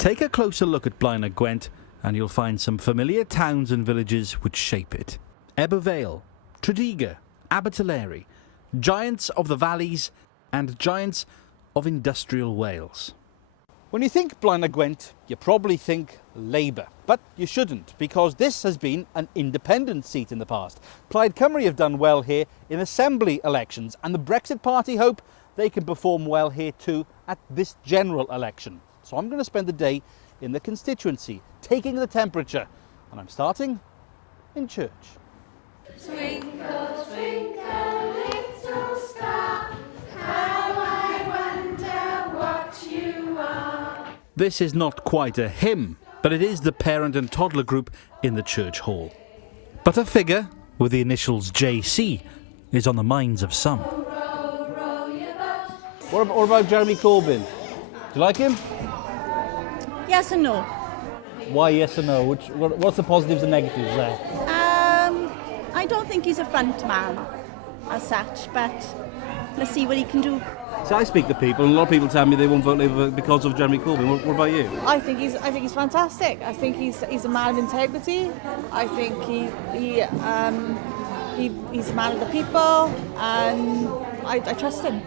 Take a closer look at Blaenau Gwent and you'll find some familiar towns and villages which shape it. Ebbw Vale, Tredegar, Abertillery, giants of the valleys and giants of industrial Wales. When you think Blaenau Gwent, you probably think Labour, but you shouldn't, because this has been an independent seat in the past. Plaid Cymru have done well here in Assembly elections, and the Brexit Party hope they can perform well here too at this general election. So I'm going to spend the day in the constituency, taking the temperature, and I'm starting in church. Twinkle, twinkle, little star, how I wonder what you are. This is not quite a hymn, but it is the parent and toddler group in the church hall. But a figure with the initials JC is on the minds of some. What about Jeremy Corbyn? Do you like him? Yes and no. Why yes and no? What's the positives and negatives there? I don't think he's a front man as such, but let's see what he can do. So I speak to people, and a lot of people tell me they won't vote Labour because of Jeremy Corbyn. What about you? I think he's fantastic. I think he's a man of integrity. I think he's a man of the people, and I trust him.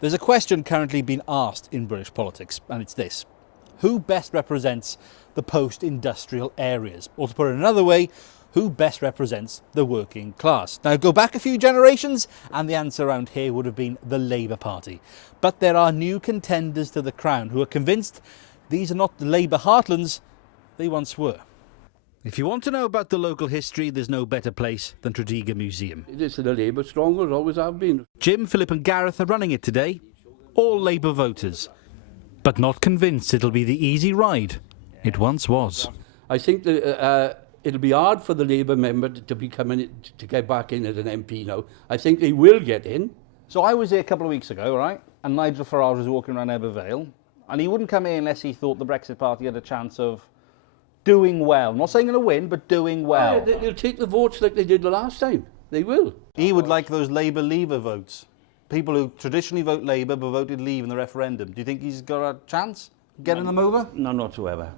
There's a question currently being asked in British politics, and it's this: who best represents the post-industrial areas? Or to put it another way, who best represents the working class? Now go back a few generations and the answer around here would have been the Labour Party. But there are new contenders to the crown who are convinced these are not the Labour heartlands they once were. If you want to know about the local history, there's no better place than Tredegar Museum. This is the Labour stronghold, always have been. Jim, Philip and Gareth are running it today. All Labour voters. But not convinced it'll be the easy ride it once was. I think that it'll be hard for the Labour member to be coming to get back in as an MP now. I think they will get in. So I was here a couple of weeks ago, right? And Nigel Farage was walking around Ebbw Vale, and he wouldn't come in unless he thought the Brexit Party had a chance of doing well. I'm not saying going to win, but doing well. Yeah, they'll take the votes like they did the last time. They will. He would like those Labour Leaver votes. People who traditionally vote Labour but voted Leave in the referendum. Do you think he's got a chance of getting them over? None whatsoever.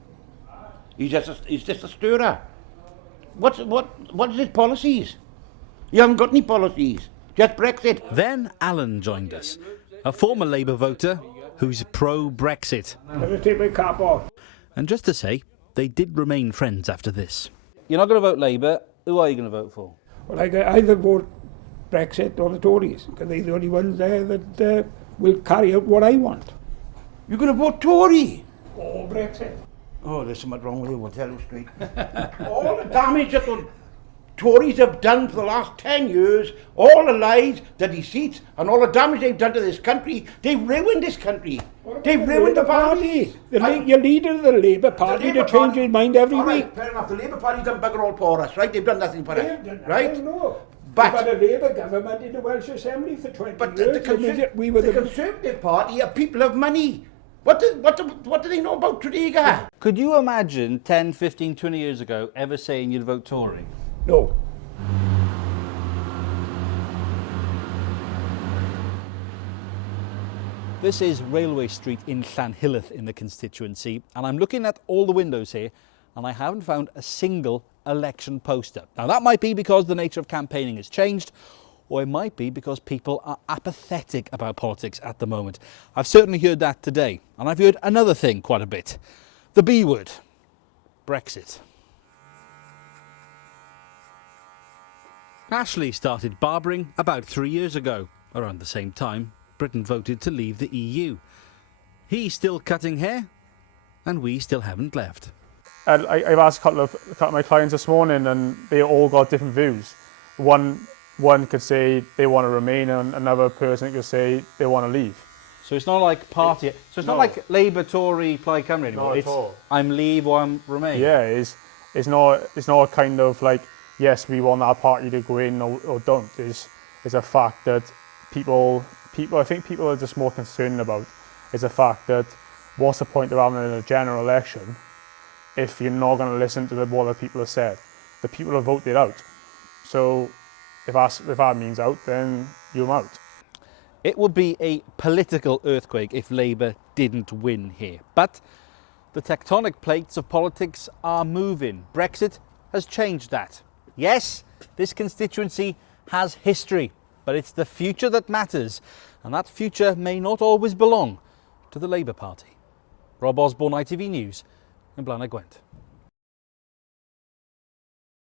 He's just a stirrer. What is his policies? You haven't got any policies. Just Brexit. Then Alan joined us, a former Labour voter who's pro-Brexit. I'm going to take my cap off. And just to say, they did remain friends after this. You're not going to vote Labour. Who are you going to vote for? Well, I either vote Brexit or the Tories, because they're the only ones there that will carry out what I want. You're going to vote Tory? Or Brexit. Oh, there's something wrong with you, we'll tell you straight. All the damage that the Tories have done for the last 10 years, all the lies, the deceits, and all the damage they've done to this country, they've ruined this country. They've ruined the party. Your leader of the Labour Party to change his mind every week. Right, fair enough, the Labour Party's done bugger all for us, right? They've done nothing for us, right? No. But we've had a Labour government in the Welsh Assembly for 20 but years. the Conservative Party are people of money. What do they know about Tredegar? Could you imagine 10, 15, 20 years ago ever saying you'd vote Tory? No. This is Railway Street in Llanhilleth in the constituency, and I'm looking at all the windows here and I haven't found a single election poster. Now that might be because the nature of campaigning has changed, or it might be because people are apathetic about politics at the moment. I've certainly heard that today, and I've heard another thing quite a bit. The B word, Brexit. Ashley started barbering about 3 years ago. Around the same time, Britain voted to leave the EU. He's still cutting hair, and we still haven't left. I've asked a couple of my clients this morning, and they all got different views. One could say they want to remain, and another person could say they want to leave. So it's not like party. So it's not like Labour, Tory, Plaid Cymru anymore. Not at it's all. I'm leave or I'm remain. Yeah, it's not kind of like, yes, we want our party to go in or don't. It's a fact that people I think people are just more concerned about is the fact that what's the point of having a general election if you're not going to listen to what the people have said? The people have voted out. So if that means out, then you're out. It would be a political earthquake if Labour didn't win here. But the tectonic plates of politics are moving. Brexit has changed that. Yes, this constituency has history, but it's the future that matters, and that future may not always belong to the Labour Party. Rob Osborne, ITV News in Blaenau Gwent.